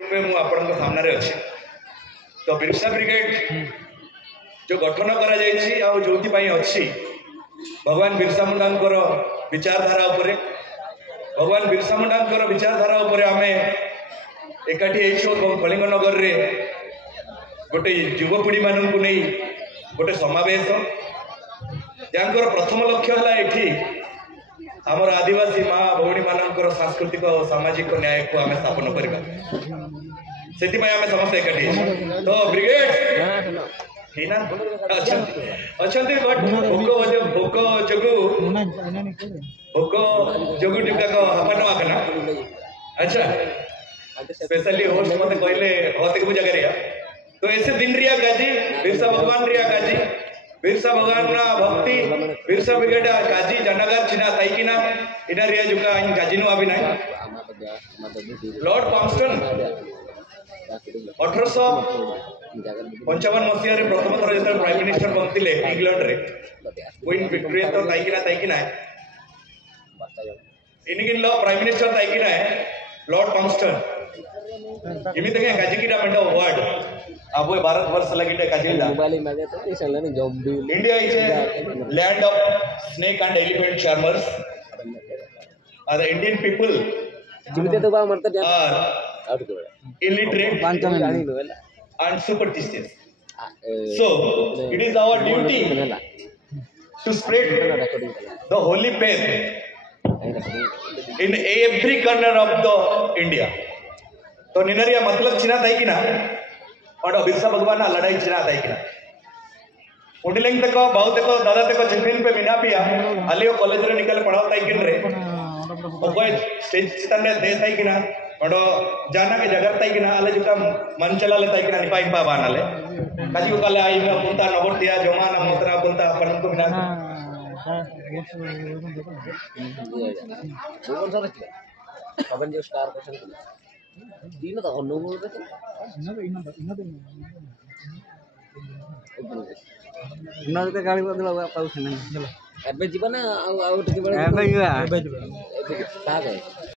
आपन सामने अच्छे तो बिरसा ब्रिगेड जो गठन करा जो अच्छी भगवान बिरसा मुंडा विचारधारा उपरे भगवान बिरसा मुंडा विचारधारा उपरे आमे एकाठी कलिंग नगर रे गोटे युवपीढ़ी मान को नहीं गोटे समावेश जहाँ प्रथम लक्ष्य है ये आमर आदिवासी माँ भौणी मान सांस्कृतिक और सामाजिक न्याय को आम स्थापन करवा से समस्त एकाठी तो ब्रिगेड अच्छा बट भोक जोगु टीका हपना अच्छा स्पेशली होस्ट मत कहले हते पूजा करिया तो ऐसे दिन रिया काजी बिरसा भगवान रिया काजी बिरसा भगवान ना भक्ति बिरसा ब्रिगेड काजी जनगर चिना ताइकिना इना रिया जुका इन काजी नु अभी नहीं लॉर्ड कॉन्स्टन 1855 मसीह रे प्रथम थर जत प्राइम मिनिस्टर बनथिले इंग्लैंड रे क्वीन विक्टोरिया तो ताइकिना इनकिन लो प्राइम मिनिस्टर ताइकिना लॉर्ड कॉन्स्टन इमी तके काजी किटा मंडा अवार्ड अब भारत वर्ष लगी काजी India is a land of snake and elephant charmers are the Indian people are illiterate and superstitious. So it is our duty to spread the holy faith in every corner of the India. तो निनरिया मतलब चिना था कि ना और बिरसा भगवान ना लड़ाई चिना था कि ना उड़िलेंग तक बाउ तक दादा तक चिफिन पे मिना पिया अलियो कॉलेज रे निकल पढ़ाओ था कि रे ओए स्टेज तने दे था कि ना और जाना के जगह था कि ना अले जुका मन चला लेता कि ना निपाई पा बाना ले काजी को कले आई में पुंता नबोटिया जमाना मोतरा पुंता अपन को बिना कौन सा रखिया अपन जो स्टार क्वेश्चन तीन तो अनुभव रे इना गाड़ी बदला पाउछ नहीं चलो एबे जीवन आ टिके बड़े एबे जीवा एबे का गए